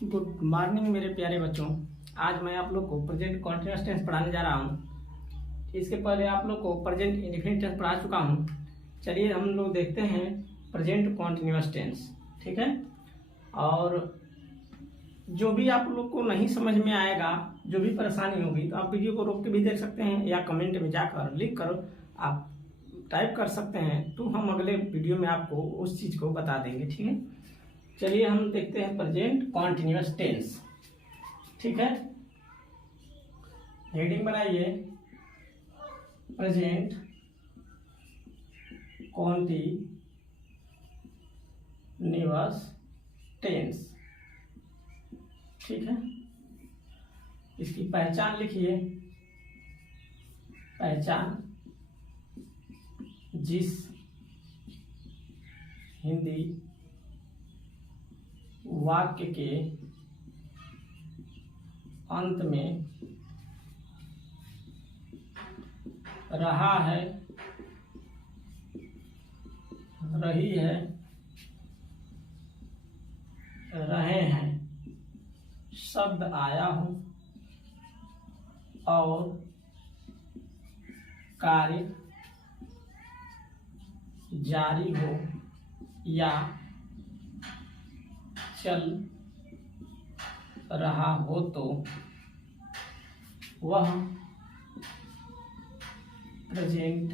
Good morning मेरे प्यारे बच्चों। आज मैं आप लोग को प्रेजेंट कॉन्टिन्यूअस टेंस पढ़ाने जा रहा हूँ। इसके पहले आप लोग को प्रेजेंट इंडेफिनिट टेंस पढ़ा चुका हूँ। चलिए हम लोग देखते हैं प्रेजेंट कॉन्टिन्यूअस टेंस, ठीक है। और जो भी आप लोग को नहीं समझ में आएगा, जो भी परेशानी होगी, तो आप वीडियो को रोक के भी देख सकते हैं या कमेंट में जाकर लिख कर आप टाइप कर सकते हैं, तो हम अगले वीडियो में आपको उस चीज़ को बता देंगे, ठीक है। चलिए हम देखते हैं प्रेजेंट कॉन्टिन्यूअस टेंस, ठीक है। हेडिंग बनाइए, प्रेजेंट कॉन्टिन्यूअस टेंस, ठीक है। इसकी पहचान लिखिए। पहचान: जिस हिंदी वाक्य के अंत में रहा है, रही है, रहे हैं शब्द आया हो और कार्य जारी हो या चल रहा हो, तो वह प्रेजेंट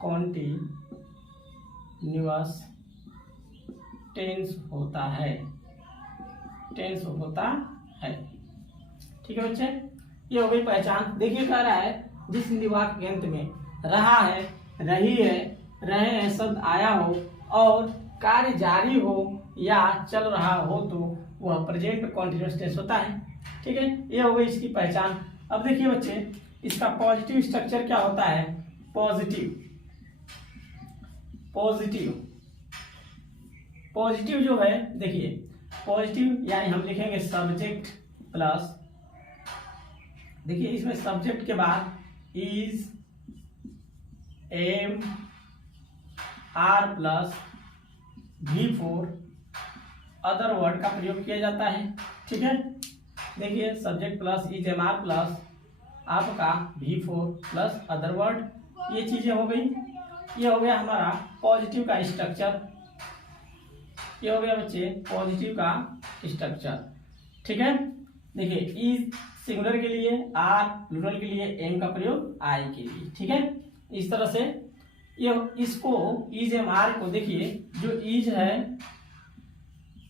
कॉन्टिन्यूअस टेंस होता है। टेंस होता है, ठीक है बच्चे। ये हो गई पहचान। देखिए कह रहा है जिस हिंदी वाक्य के अंत में रहा है, रही है, रहे हैं शब्द आया हो और कार्य जारी हो या चल रहा हो, तो वह प्रेजेंट कॉन्टिन्यूअस टेंस होता है, ठीक है। ये हो गई इसकी पहचान। अब देखिए बच्चे, इसका पॉजिटिव स्ट्रक्चर क्या होता है। पॉजिटिव जो है, देखिए पॉजिटिव यानी हम लिखेंगे सब्जेक्ट प्लस, देखिए इसमें सब्जेक्ट के बाद is, am, are plus V4 other word का प्रयोग किया जाता है, ठीक है। देखिए subject plus is, am, are plus आपका V4 प्लस अदर वर्ड, ये चीजें हो गई। ये हो गया हमारा पॉजिटिव का स्ट्रक्चर। ये हो गया बच्चे पॉजिटिव का स्ट्रक्चर, ठीक है। देखिए इज सिंगुलर के लिए, आर प्लूरल के लिए, एम का प्रयोग आई के लिए, ठीक है। इस तरह से ये इसको इज, एम, आर को देखिए, जो इज है,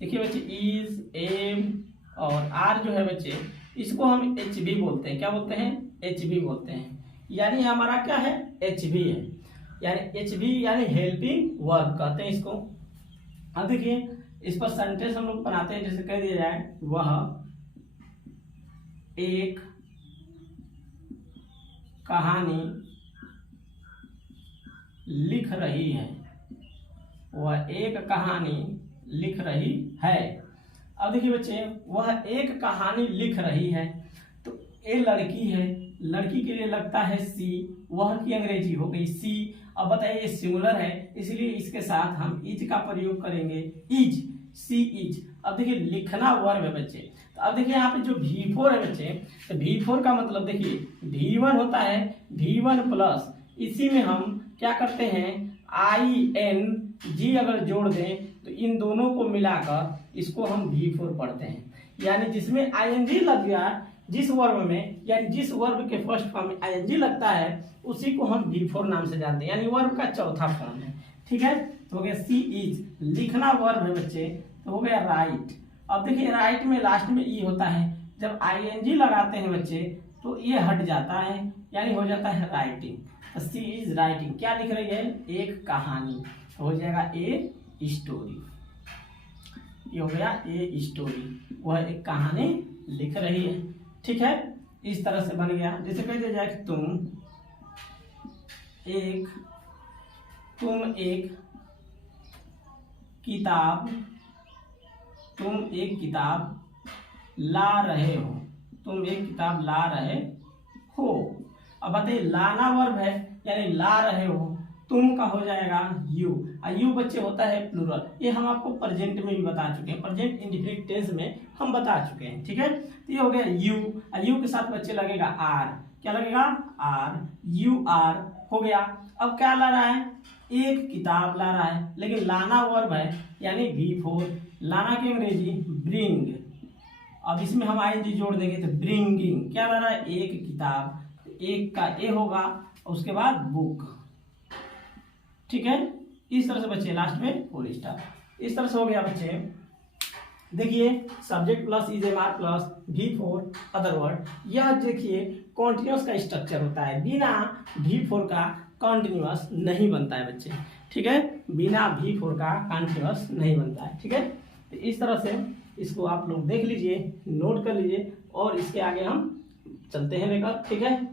देखिए बच्चे इज, एम और आर जो है बच्चे, इसको हम HB बोलते हैं। क्या बोलते हैं? HB बोलते हैं। यानी हमारा क्या है? HB है। यानी HB यानी हेल्पिंग वर्ब कहते हैं इसको। अब देखिए इस पर सेंटेंस हम लोग बनाते हैं, जैसे कह दिया जाए वह एक कहानी लिख रही है। वह एक कहानी लिख रही है। अब देखिए बच्चे, वह एक कहानी लिख रही है, तो ये लड़की है, लड़की के लिए लगता है सी, वह की अंग्रेजी हो गई सी। अब बताइए ये सिंगुलर है, इसलिए इसके साथ हम इज का प्रयोग करेंगे, इज, सी इज। अब देखिए लिखना वर्ब है बच्चे। तो अब देखिए यहाँ पे जो V4 है बच्चे, तो V4 का मतलब देखिए V1 होता है, V1 प्लस इसी में हम क्या करते हैं, ING अगर जोड़ दें तो इन दोनों को मिलाकर इसको हम V4 पढ़ते हैं। यानी जिसमें ING लग गया, जिस वर्ब में, यानी जिस वर्ब के फर्स्ट फॉर्म में ING लगता है, उसी को हम V4 नाम से जानते हैं, यानी वर्ब का चौथा फॉर्म है, ठीक है। तो हो गया सी इज, लिखना वर्ब है बच्चे, तो हो गया राइट। अब देखिए राइट में लास्ट में ई होता है, जब ING लगाते हैं बच्चे तो ये हट जाता है, यानी हो जाता है राइटिंग। तो सी इज राइटिंग, क्या लिख रही है? एक कहानी, तो हो जाएगा ए स्टोरी। ये हो गया ए स्टोरी, वह एक कहानी लिख रही है, ठीक है। इस तरह से बन गया। जैसे कह दिया जाए कि तुम एक किताब ला रहे हो। तुम एक किताब ला रहे हो। अब बताइए लाना वर्ब है, यानी ला रहे हो, तुम का हो जाएगा यू, और यू बच्चे होता है प्लूरल। ये हम आपको प्रेजेंट में भी बता चुके हैं, प्रेजेंट इंडेफिनिट टेंस में हम बता चुके हैं, ठीक है। तो ये हो गया यू, और यू के साथ बच्चे लगेगा आर, क्या लगेगा आर, यू आर हो गया। अब क्या ला रहा है, एक किताब ला रहा है, लेकिन लाना वर्ब है यानी V4, लाना की अंग्रेजी ब्रिंग, अब इसमें हम आईएनजी जोड़ देंगे तो ब्रिंगिंग, क्या ला रहा है एक किताब, एक का ए होगा उसके बाद बुक, ठीक है। इस तरह से बच्चे लास्ट में फुल स्टॉप, इस तरह से हो गया बच्चे। देखिए subject plus is am are plus V4 other word, यह देखिए कॉन्टिन्यूअस का स्ट्रक्चर होता है, बिना V4 का कॉन्टिन्यूअस नहीं बनता है बच्चे, ठीक है, बिना V4 का कॉन्टिन्यूअस नहीं बनता है, ठीक है। तो इस तरह से इसको आप लोग देख लीजिए, नोट कर लीजिए, और इसके आगे हम चलते हैं लेकर, ठीक है।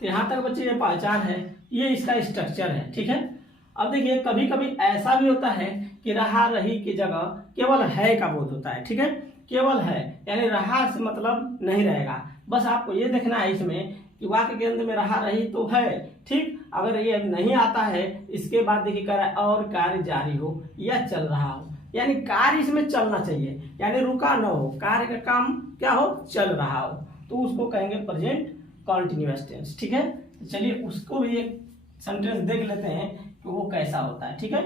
तो यहाँ तक बच्चे ये पहचान है, ये इसका स्ट्रक्चर है, ठीक है। अब देखिए कभी कभी ऐसा भी होता है कि रहा रही की जगह केवल है का बोध होता है, ठीक है, केवल है यानी रहा से मतलब नहीं रहेगा। बस आपको ये देखना है इसमें कि वाक्य के अंत में रहा रही तो है, ठीक। अगर ये नहीं आता है, इसके बाद देखिए कह रहा है और कार्य जारी हो या चल रहा हो, यानी कार्य इसमें चलना चाहिए, यानी रुका न हो, कार्य का काम क्या हो, चल रहा हो, तो उसको कहेंगे प्रेजेंट कॉन्टिन्यूअस टेंस, ठीक है। तो चलिए उसको भी एक सेंटेंस देख लेते हैं कि वो कैसा होता है, ठीक है।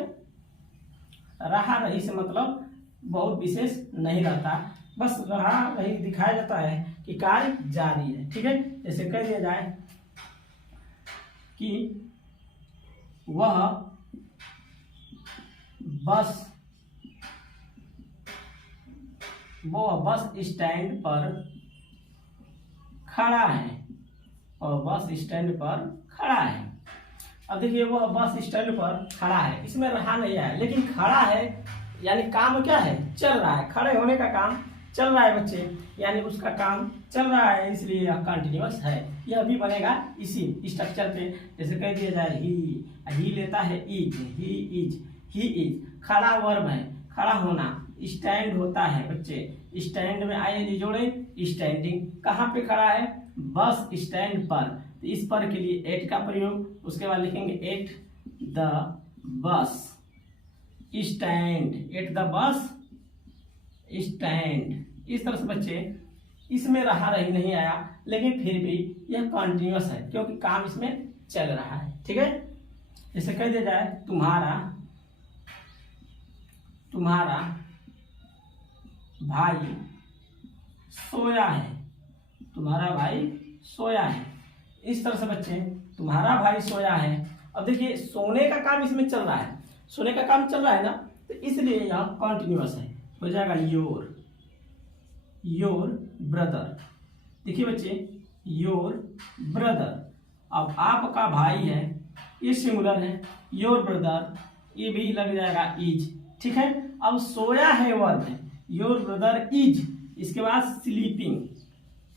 रहा रही से मतलब बहुत विशेष नहीं रहता, बस रहा रही दिखाया जाता है कि कार्य जारी है, ठीक है। जैसे कह दिया जाए कि वह बस स्टैंड पर खड़ा है, और बस स्टैंड पर खड़ा है। अब देखिए वह बस स्टैंड पर खड़ा है, इसमें रहा नहीं है, लेकिन खड़ा है यानी काम क्या है, चल रहा है, खड़े होने का काम चल रहा है बच्चे, यानी उसका काम चल रहा है, इसलिए यह कंटिन्यूअस है। यह भी बनेगा इसी स्ट्रक्चर पे, जैसे कह दिया जाए ही लेता है इज, ही इज, खड़ा वर्ब है, खड़ा होना, स्टैंड होता है बच्चे, स्टैंड में आईएनजी जोड़े, स्टैंडिंग, कहाँ पे खड़ा है, बस स्टैंड पर, तो इस पर के लिए एट का प्रयोग, उसके बाद लिखेंगे at the bus stand, at the bus stand. इस तरह से बच्चे इसमें रहा रही नहीं आया, लेकिन फिर भी यह कॉन्टिन्यूअस है क्योंकि काम इसमें चल रहा है, ठीक है। जैसे कह दिया जाए तुम्हारा भाई सोया है, तुम्हारा भाई सोया है। इस तरह से बच्चे तुम्हारा भाई सोया है। अब देखिए सोने का काम इसमें चल रहा है, सोने का काम चल रहा है ना, तो इसलिए यह कॉन्टिन्यूअस है, हो जाएगा योर ब्रदर। देखिए बच्चे योर ब्रदर, अब आपका भाई है, ये सिंगुलर है, योर ब्रदर ये भी लग जाएगा इज, ठीक है। अब सोया है वर्ब है, योर ब्रदर इज, इसके बाद स्लीपिंग,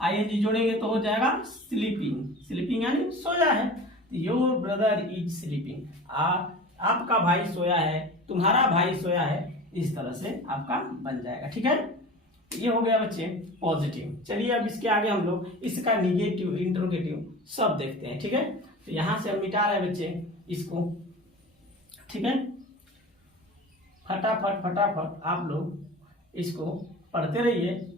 आईएनजी जोड़ेंगे तो हो जाएगा स्लीपिंग यानी सोया है, तो योर ब्रदर इज स्लीपिंग, आपका भाई सोया है, तुम्हारा भाई सोया है, इस तरह से आपका बन जाएगा, ठीक है। ये हो गया बच्चे पॉजिटिव। चलिए अब इसके आगे हम लोग इसका निगेटिव, इंट्रोगेटिव सब देखते हैं, ठीक है। तो यहां से हम मिटा रहे हैं बच्चे इसको, ठीक है। फटाफट आप लोग इसको पढ़ते रहिए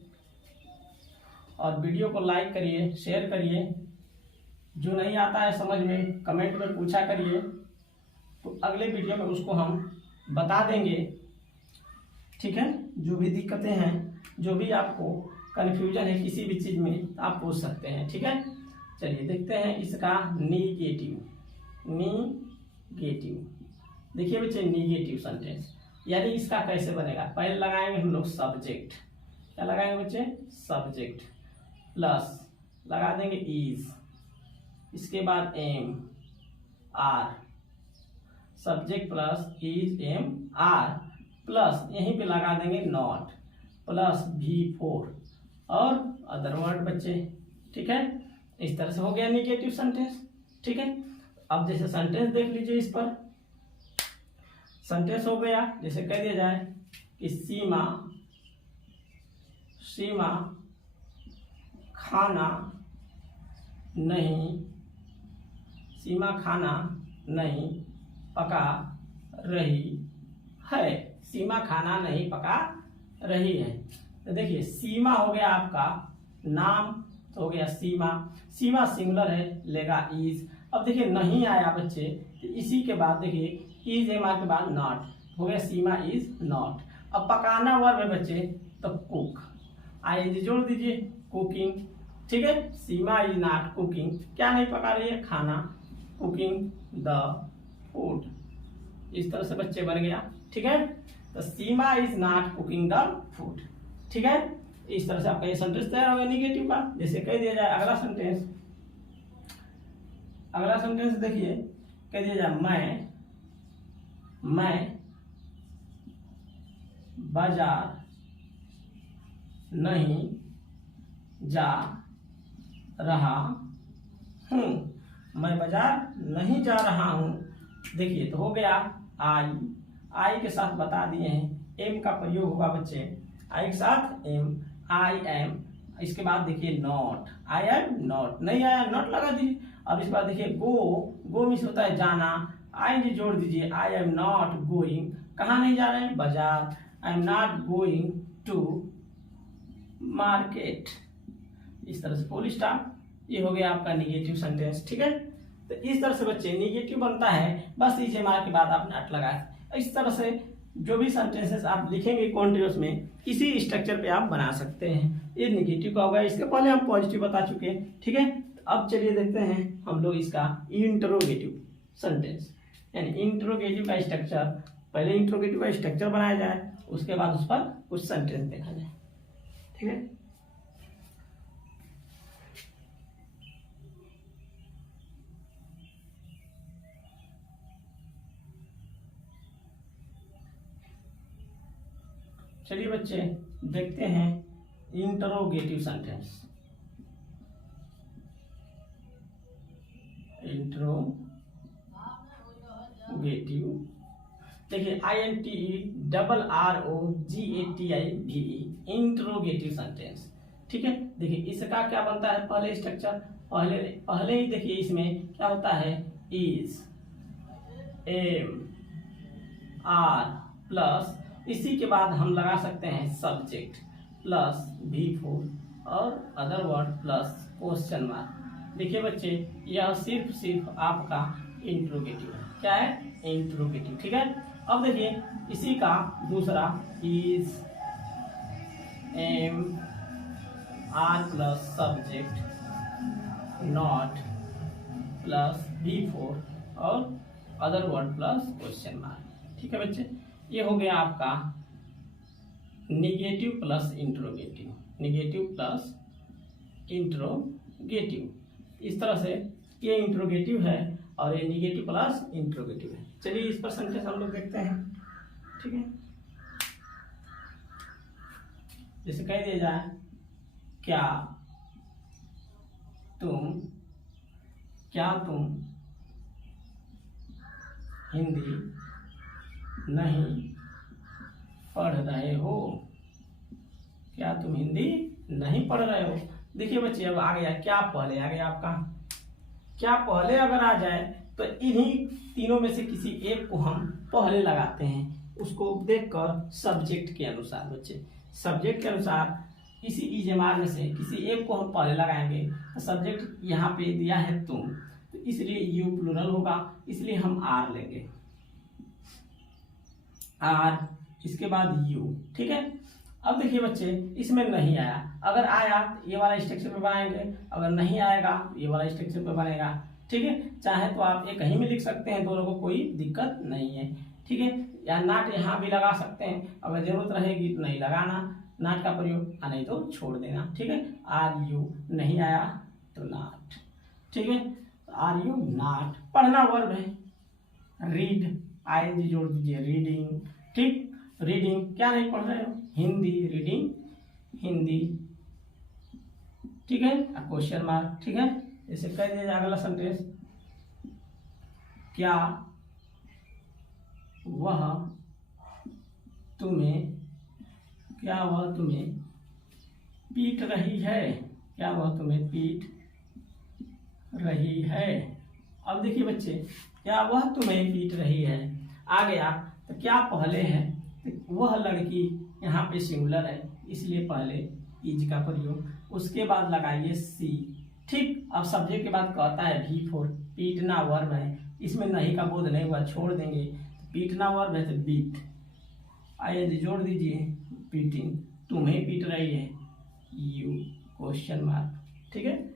और वीडियो को लाइक करिए, शेयर करिए, जो नहीं आता है समझ में कमेंट में पूछा करिए, तो अगले वीडियो में उसको हम बता देंगे, ठीक है। जो भी दिक्कतें हैं, जो भी आपको कन्फ्यूजन है किसी भी चीज में, आप पूछ सकते हैं, ठीक है। चलिए देखते हैं इसका निगेटिव। देखिए बच्चे निगेटिव सेंटेंस यानी इसका कैसे बनेगा, पहले लगाएंगे हम लोग सब्जेक्ट, क्या लगाएंगे बच्चे, सब्जेक्ट प्लस लगा देंगे इज, इसके बाद am are, subject plus is am are plus यहीं पे लगा देंगे नॉट प्लस V4 और अदर वर्ड बच्चे, ठीक है। इस तरह से हो गया निगेटिव सेंटेंस, ठीक है। अब जैसे सेंटेंस देख लीजिए, इस पर सेंटेंस हो गया, जैसे कह दिया जाए कि सीमा खाना नहीं सीमा खाना नहीं पका रही है। सीमा खाना नहीं पका रही है। तो देखिए सीमा हो गया आपका नाम, तो हो गया सीमा। सीमा सिंगुलर है, लेगा इज। अब देखिए नहीं आया बच्चे, तो इसी के बाद देखिए इज एम आर के बाद नॉट, हो गया सीमा इज नॉट। अब पकाना वर्ब है बच्चे, तो कुक, आईएनजी जोड़ दीजिए, कुकिंग। ठीक है, सीमा इज नॉट कुकिंग, क्या नहीं पका रही है, खाना, कुकिंग द फूड। इस तरह से बच्चे बन गया। ठीक है, तो Seema is not cooking the food. ठीक है, इस तरह से आपका ये सेंटेंस तैयार होगा निगेटिव का। जैसे कह दिया जाए अगला सेंटेंस, अगला सेंटेंस देखिए, कह दिया जाए मैं बाजार नहीं जा रहा हूँ। मैं बाजार नहीं जा रहा हूँ। देखिए तो हो गया आई के साथ बता दिए हैं, एम का प्रयोग होगा बच्चे, आई के साथ एम, आई एम। इसके बाद देखिए नॉट, आई एम नॉट, नहीं आया नॉट लगा दीजिए। अब इसके बाद देखिए गो मीन्स होता है जाना, आई जोड़ दीजिए, आई एम नॉट गोइंग, कहाँ नहीं जा रहे हैं, बाजार, I am not going to market. इस तरह से फुल स्टॉप। ये हो गया आपका निगेटिव सेंटेंस। ठीक है, तो इस तरह से बच्चे निगेटिव बनता है, बस इसे मार के बाद आप नॉट लगाए। इस तरह से जो भी सेंटेंसेस आप लिखेंगे कॉन्टिन्यूअस में, इसी स्ट्रक्चर पे आप बना सकते हैं। ये निगेटिव का होगा, इसके पहले हम पॉजिटिव बता चुके हैं। ठीक है, अब चलिए देखते हैं हम लोग इसका इंटरोगेटिव सेंटेंस, यानी इंटरोगेटिव का स्ट्रक्चर। पहले इंटरोगेटिव का स्ट्रक्चर बनाया जाए, उसके बाद उस पर कुछ सेंटेंस देखा जाए। ठीक है, चलिए बच्चे देखते हैं इंटरोगेटिव सेंटेंस। इंटरोगेटिव देखिए INTERROGATIVE, इंटरोगेटिव सेंटेंस। ठीक है, देखिए इसका क्या बनता है, पहले स्ट्रक्चर, पहले ही देखिए इसमें क्या होता है, इज, एम, आर प्लस, इसी के बाद हम लगा सकते हैं सब्जेक्ट प्लस V4 और other word plus question mark. देखिए बच्चे यह सिर्फ आपका इंटरोगेटिव है। क्या है, इंटरोगेटिव। ठीक है, अब देखिए इसी का दूसरा is, am, are plus subject, not plus V4 और other word plus question mark. ठीक है बच्चे, ये हो गया आपका negative plus interrogative, negative plus interrogative. इस तरह से ये इंटरोगेटिव है और ये निगेटिव प्लस इंटरोगेटिव है। चलिए इस पर सेंटेंस हम लोग देखते हैं। ठीक है, जैसे कह दिया जाए क्या तुम हिंदी नहीं पढ़ रहे हो, क्या तुम हिंदी नहीं पढ़ रहे हो। देखिए बच्चे अब आ गया क्या, पहले आ गया आपका क्या। पहले अगर आ जाए तो इन्हीं तीनों में से किसी एक को हम पहले लगाते हैं, उसको देखकर सब्जेक्ट के अनुसार। बच्चे सब्जेक्ट के अनुसार किसी इजमार में से किसी एक को हम पहले लगाएंगे। तो सब्जेक्ट यहाँ पे दिया है तुम, तो इसलिए यू प्लूरल होगा, इसलिए हम आर लेंगे, आर, इसके बाद यू। ठीक है, अब देखिए बच्चे इसमें नहीं आया, अगर आया तो ये वाला स्ट्रक्चर पे बनाएंगे, अगर नहीं आएगा ये वाला स्ट्रक्चर पे बनेगा। ठीक है, चाहे तो आप ये कहीं भी लिख सकते हैं, दोनों को कोई दिक्कत नहीं है। ठीक है, या नाट यहाँ भी लगा सकते हैं, अगर जरूरत रहेगी तो नहीं लगाना नाट का प्रयोग, नहीं तो छोड़ देना। ठीक है, आर यू, नहीं आया तो नाट। ठीक है, आर यू नाट। पढ़ना वर्ब है, रीड, आईएनजी जोड़ दीजिए, रीडिंग। ठीक, रीडिंग, क्या नहीं पढ़ रहे हो, हिंदी, रीडिंग हिंदी। ठीक है, क्वेश्चन मार्क। ठीक है, जैसे कह दिया जाए अगला सेंटेंस, क्या वह तुम्हें पीट रही है, क्या वह तुम्हें पीट रही है, अब देखिए बच्चे, क्या वह तुम्हें पीट रही है, आ गया तो क्या पहले है, तो वह लड़की यहाँ पे सिंगुलर है इसलिए पहले इज का प्रयोग, उसके बाद लगाइए सी। ठीक, अब सब्जेक्ट के बाद कहता है V4, पीटना वर्ब है, इसमें नहीं का बोध नहीं हुआ, छोड़ देंगे। पीटना वर्ब है तो बीट, आइए जोड़ दीजिए, पीटिंग, तुम्हें पीट रही है, यू क्वेश्चन मार्क। ठीक है,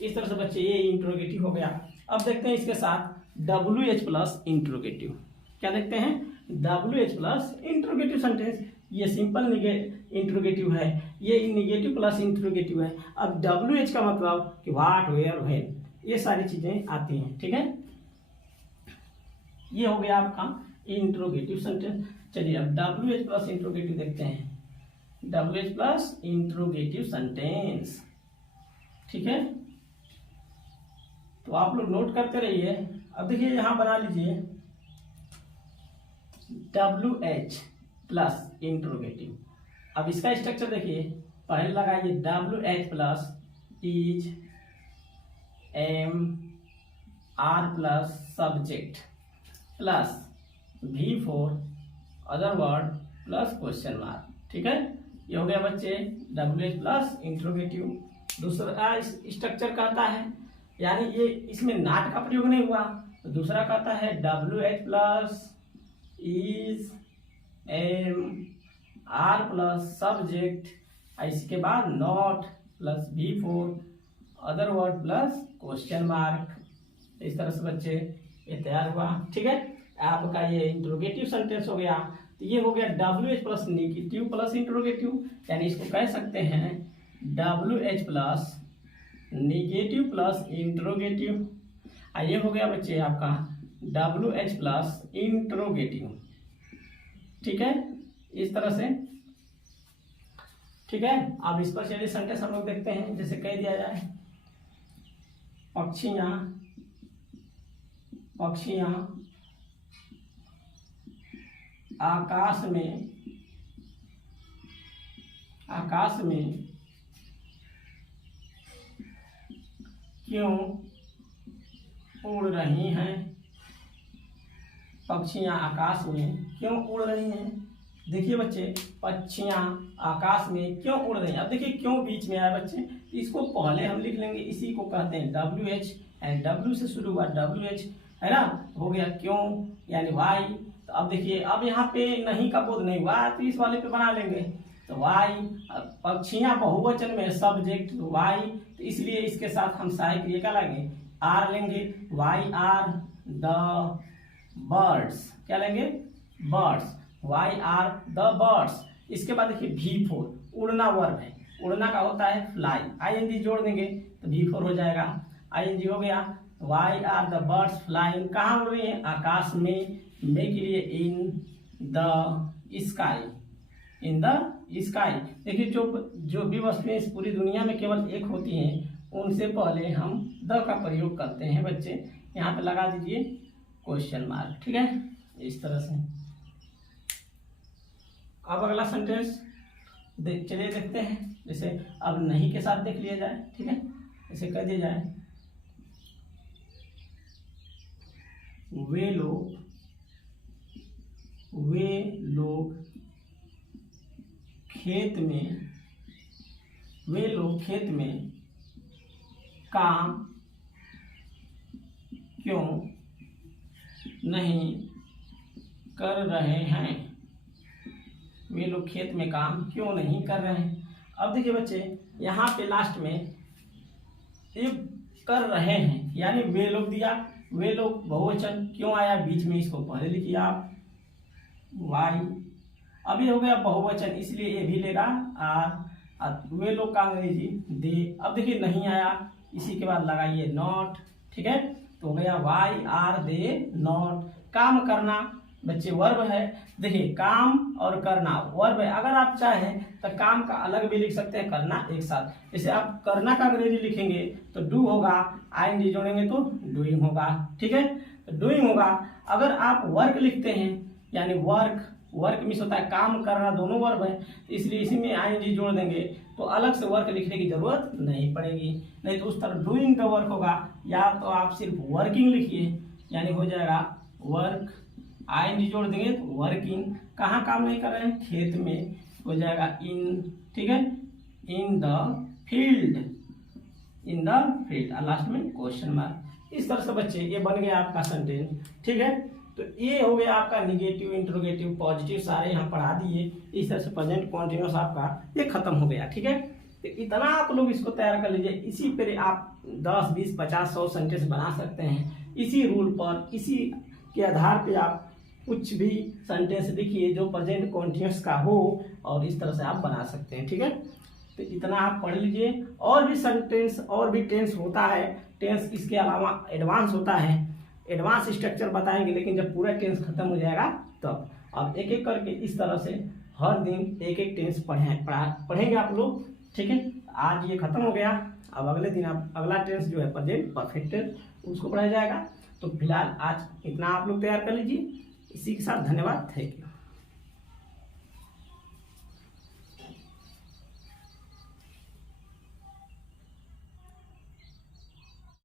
इस तरह से बच्चे ये इंट्रोगेटिव हो गया। अब देखते हैं इसके साथ WH प्लस इंट्रोगेटिव। क्या देखते हैं? WH plus interrogative sentence. ये सिंपल इंट्रोगेटिव है, ये निगेटिव प्लस इंट्रोगेटिव है। अब WH का मतलब कि व्हाट, वेयर, व्हेन, ये सारी चीजें आती हैं। ठीक है, ये हो गया आपका इंट्रोगेटिव सेंटेंस। चलिए अब WH प्लस इंट्रोगेटिव देखते हैं, WH प्लस इंट्रोगेटिव सेंटेंस। ठीक है, तो आप लोग नोट करते रहिए। अब देखिए यहां बना लीजिए WH प्लस इंट्रोगेटिव। अब इसका स्ट्रक्चर देखिए, पहले लगाइए WH plus is, am, are plus subject plus V4 other word plus question mark. ठीक है, ये हो गया बच्चे WH प्लस इंट्रोगेटिव। दूसरा स्ट्रक्चर कहता है, यानी ये इसमें नॉट का प्रयोग नहीं हुआ, तो दूसरा कहता है WH plus is, am, are plus subject, इसके बाद not plus V4 other word plus question mark. इस तरह से बच्चे ये तैयार हुआ। ठीक है, आपका ये इंट्रोगेटिव सेंटेंस हो गया। तो ये हो गया WH plus negative plus interrogative, यानी इसको कह सकते हैं WH plus negative plus interrogative. ये हो गया बच्चे आपका WH प्लस इंट्रोगेटिव। ठीक है, इस तरह से। ठीक है, अब इस पर चलिए सेंटेंस हम लोग देखते हैं। जैसे कह दिया जाए, पक्षियां आकाश में क्यों उड़ रही हैं? पक्षियां आकाश में क्यों उड़ रही हैं? देखिए बच्चे, पक्षियां आकाश में क्यों उड़ रही हैं। अब देखिए क्यों बीच में आया बच्चे, इसको पहले हम लिख लेंगे, इसी को कहते हैं WH, एंड W से शुरू हुआ WH है ना, हो गया क्यों यानी वाई। तो अब देखिए, अब यहाँ पे नहीं का बोध नहीं हुआ, तो इस वाले पे बना लेंगे, तो वाई। पक्षियां बहुवचन में सब्जेक्ट वाई, तो इसलिए इसके साथ हम सहायक क्रिया का लेंगे, आर लेंगे, वाई आर द बर्ड्स। क्या लेंगे? Birds, why are the birds. इसके बाद देखिए V4 उड़ना वर्ब है, उड़ना का होता है फ्लाई, ING जोड़ देंगे तो V4 हो जाएगा, ING हो गया। Why are the birds flying, कहाँ उड़ रही है? आकाश में, में के लिए in the sky, in the sky. देखिए जो भी वस्तुएं इस पूरी दुनिया में केवल एक होती हैं, उनसे पहले हम द का प्रयोग करते हैं बच्चे। यहाँ पे लगा दीजिए क्वेश्चन मार्क। ठीक है, इस तरह से। अब अगला सेंटेंस चलिए देखते हैं। जैसे अब नहीं के साथ देख लिया जाए। ठीक है, जैसे कह दिया जाए, वे लोग खेत में काम क्यों नहीं कर रहे हैं? वे लोग खेत में काम क्यों नहीं कर रहे हैं? अब देखिए बच्चे, यहाँ पे लास्ट में ये कर रहे हैं, यानी वे लोग दिया, वे लोग बहुवचन क्यों आया बीच में, इसको पहले लिखिए आप वाई। अब ये हो गया बहुवचन, इसलिए ये भी लेगा आर। वे लोग का अंग्रेजी दे। अब देखिए नहीं आया, इसी के बाद लगाइए नॉट। ठीक है, तो हो गया वाई आर दे नॉट। काम करना बच्चे वर्ब है। देखिए काम और करना वर्ब है। अगर आप चाहें तो काम का अलग भी लिख सकते हैं, करना एक साथ। जैसे आप करना का अंग्रेजी लिखेंगे तो डू होगा, ING जोड़ेंगे तो डूइंग होगा। ठीक है, तो डूइंग होगा। अगर आप वर्क लिखते हैं, यानी वर्क मिस होता है, काम करना दोनों वर्ब है, इसलिए इसी में ING जोड़ देंगे तो अलग से वर्क लिखने की जरूरत नहीं पड़ेगी। नहीं तो उस तरह डूइंग द वर्क होगा, या तो आप सिर्फ वर्किंग लिखिए, यानी हो जाएगा वर्क, आईएनजी जोड़ देंगे तो वर्किंग। कहाँ काम नहीं कर रहे हैं, खेत में, हो जाएगा इन, ठीक है, in the field, in the field, और लास्ट में क्वेश्चन मार्क। इस तरह से बच्चे ये बन गया आपका सेंटेंस, ठीक है। तो ये हो गया आपका निगेटिव, इंट्रोगेटिव, पॉजिटिव, सारे यहाँ पढ़ा दिए। इस तरह से प्रेजेंट कॉन्टिन्यूअस आपका ये खत्म हो गया, ठीक है। तो इतना आप लोग इसको तैयार कर लीजिए, इसी पर आप 10, 20, 50, 100 सेंटेंस बना सकते हैं। इसी रूल पर, इसी के आधार पे आप कुछ भी सेंटेंस लिखिए जो प्रेजेंट कॉन्टिन्यूअस का हो, और इस तरह से आप बना सकते हैं, ठीक है। तो इतना आप पढ़ लीजिए। और भी सेंटेंस, और भी टेंस होता है, टेंस इसके अलावा एडवांस होता है, एडवांस स्ट्रक्चर बताएंगे, लेकिन जब पूरा टेंस खत्म हो जाएगा तब। अब एक एक करके इस तरह से हर दिन एक एक टेंस पढ़ेंगे आप लोग, ठीक है। आज ये खत्म हो गया, अब अगले दिन आप अगला टेंस जो है प्रेजेंट परफेक्ट उसको पढ़ाया जाएगा। तो फिलहाल आज इतना आप लोग तैयार कर लीजिए। इसी के साथ धन्यवाद, थैंक यू।